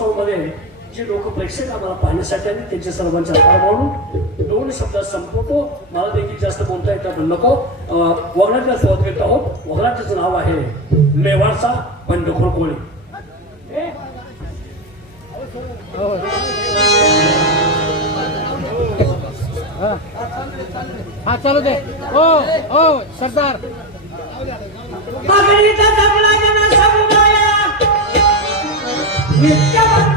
महोत्सवामध्ये जे लोक प्रेक्षक आम्हाला पाहण्यासाठी आले त्यांचे सर्वांचे आभार मानून दोन शब्दात संपवतो. मला देखील जास्त बोलता येतात नको. वगणाच्या सुरुवात करत आहोत. वगणाचं नाव आहे मेवाडचा बंडखोर कोळी. हा चालू दे. ओ ओ सरदार. 你干嘛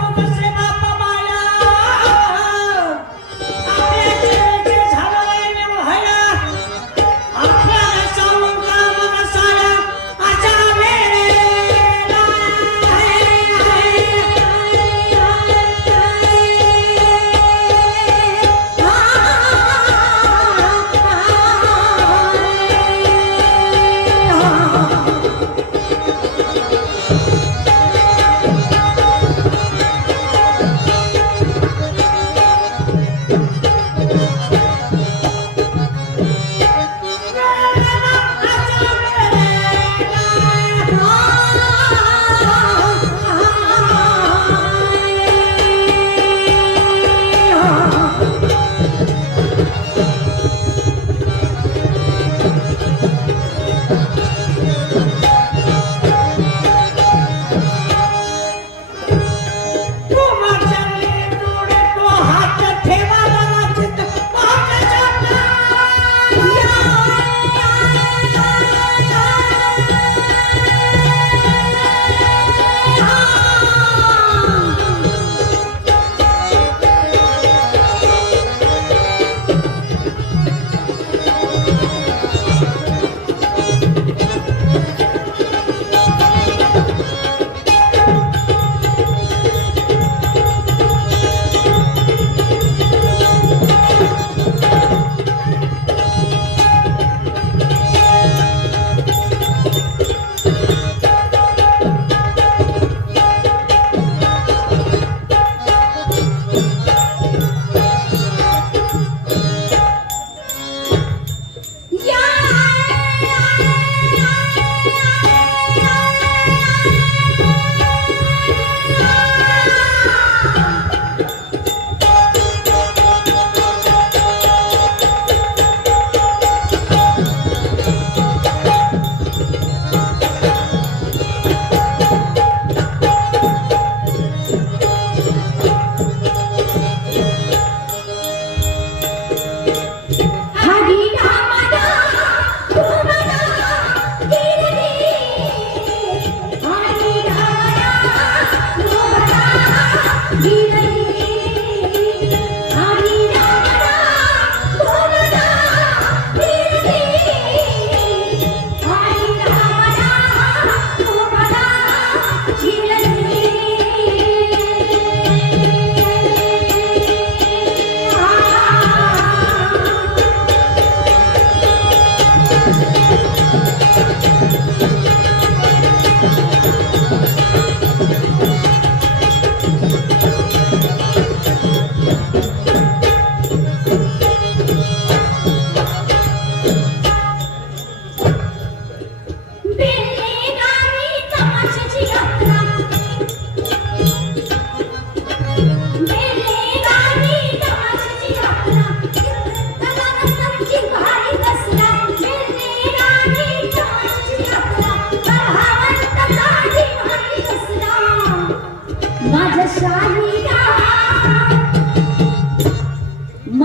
माझ्या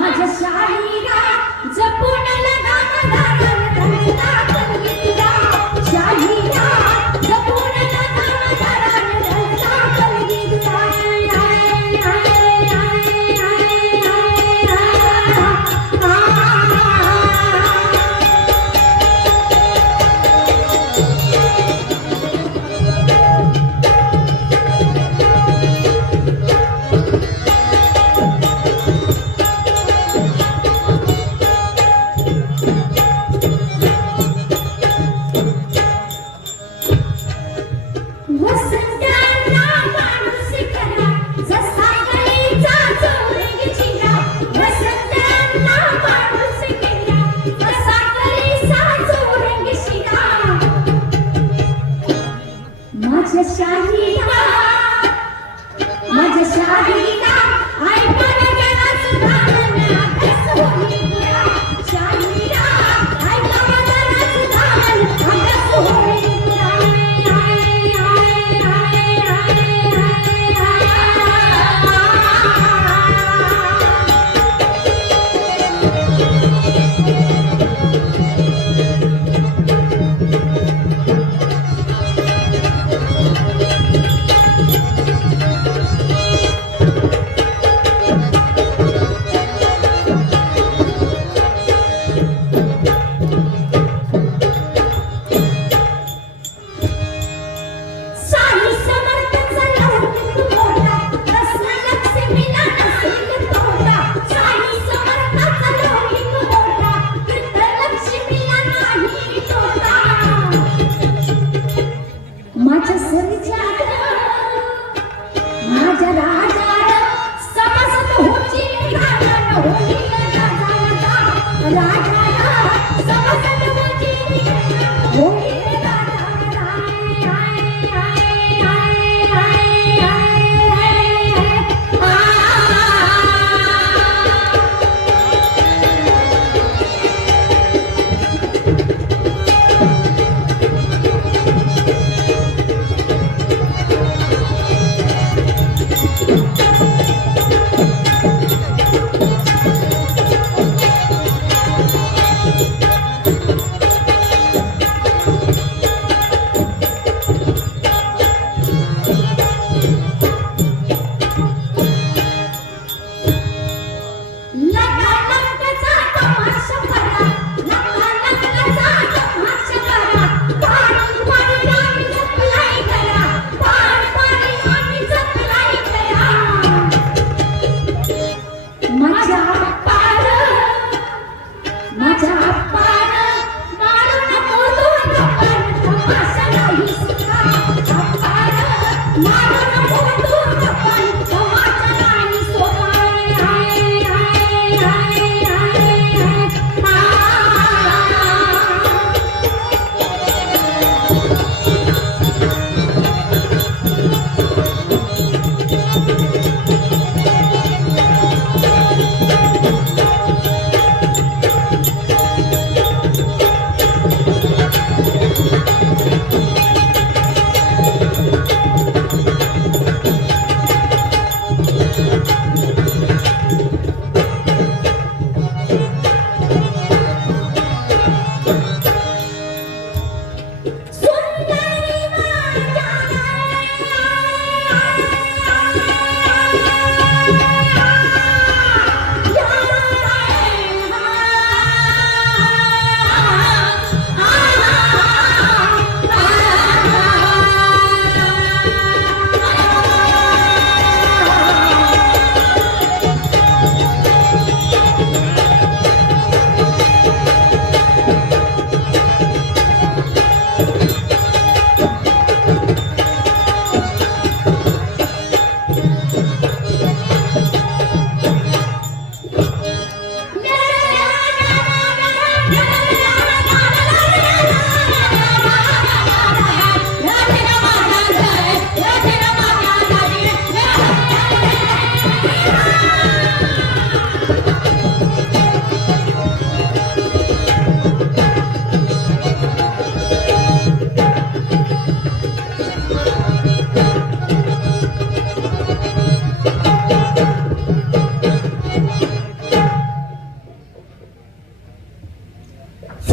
माझ्या शाहीरा जपून लगा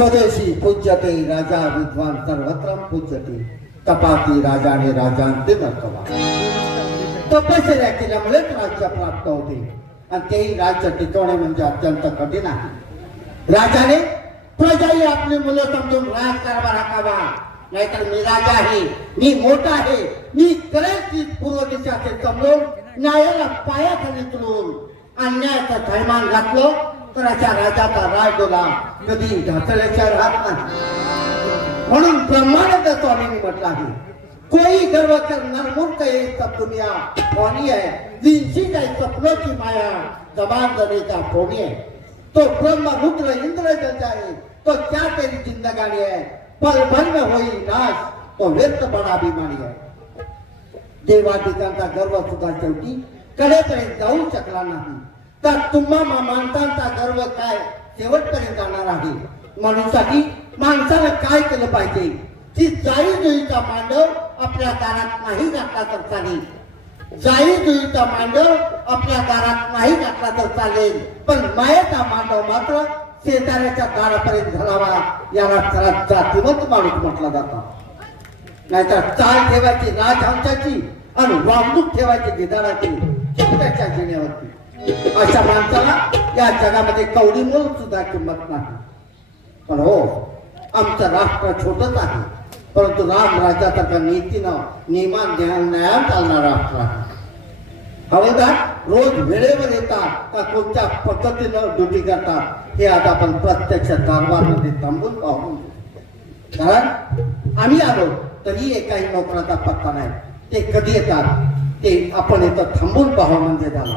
स्वदेशी पूज्यते राजा विद्वान सर्वत्र पूज्यते। तपाती राजाने राजांते नसवा तपश्चर्या केल्यामुळेच राज्य प्राप्त होते। आणि तेही राज्य टिकवणे म्हणजे अत्यंत कठीण आहे। राजाने प्रजाही आपली मुलं समजून राजकारभार हाकावा नाहीतर मी राजा आहे, मी मोठा आहे, मी करेल पूर्व दिशाचे समजून न्यायाला पायाखाली तुळून अन्यायाचं थैमान घातलं तर अशा राजाचा राजडोला कधी ढासळल्याशिवाय राहत नाही म्हणून ब्रह्मानंद स्वामींनी म्हटलं आहे कोई गर्व कर नरमूर्ख ये सब दुनिया कोणी आहे जिनसी जाए सपनों माया जबान देने का फोनी तो ब्रह्म रुद्र इंद्र जल आहे तो त्या तरी जिंदगाणी आहे पल होई नाश तो व्यर्थ बडा अभिमानी है। देवाधिकांचा गर्व सुद्धा शेवटी कडेपर्यंत जाऊ शकला नाही. तर तुम्हा माणसांचा गर्व काय? शेवटपर्यंत जाणार आहे. म्हणूनसाठी माणसानं काय केलं पाहिजे? ती जाई जुईचा मांडव आपल्या दारात नाही घातला तर चालेल. जाई जुईचा मांडव आपल्या दारात नाही घातला तर चालेल. पण मायेचा मांडव मात्र शेजाऱ्याच्या दारापर्यंत घालावा. याला खरा जातीवंत माणूस म्हटला जातो. नाहीतर चाल ठेवायची राजहंसाची आणि वागणूक ठेवायची गिधाडाची त्याच्या जिण्यावरती अशा माणसाला या जगामध्ये कवडी मूल सुद्धा किंमत नाही. पण हो आमचं राष्ट्र छोटच आहे. परंतु राम राज्यासारखा नीतीनं नियमान न्यायात चालणारा राष्ट्र आहे. हवालदार रोज वेळेवर येतात का कोणत्या पद्धतीनं ड्युटी करतात हे आज आपण प्रत्यक्ष कारभारमध्ये थांबून पाहून कारण आम्ही आलो तरी एकाही नोकराचा पत्ता नाही. ते कधी येतात? ते आपण इथं थांबून पाहू म्हणजे झालं.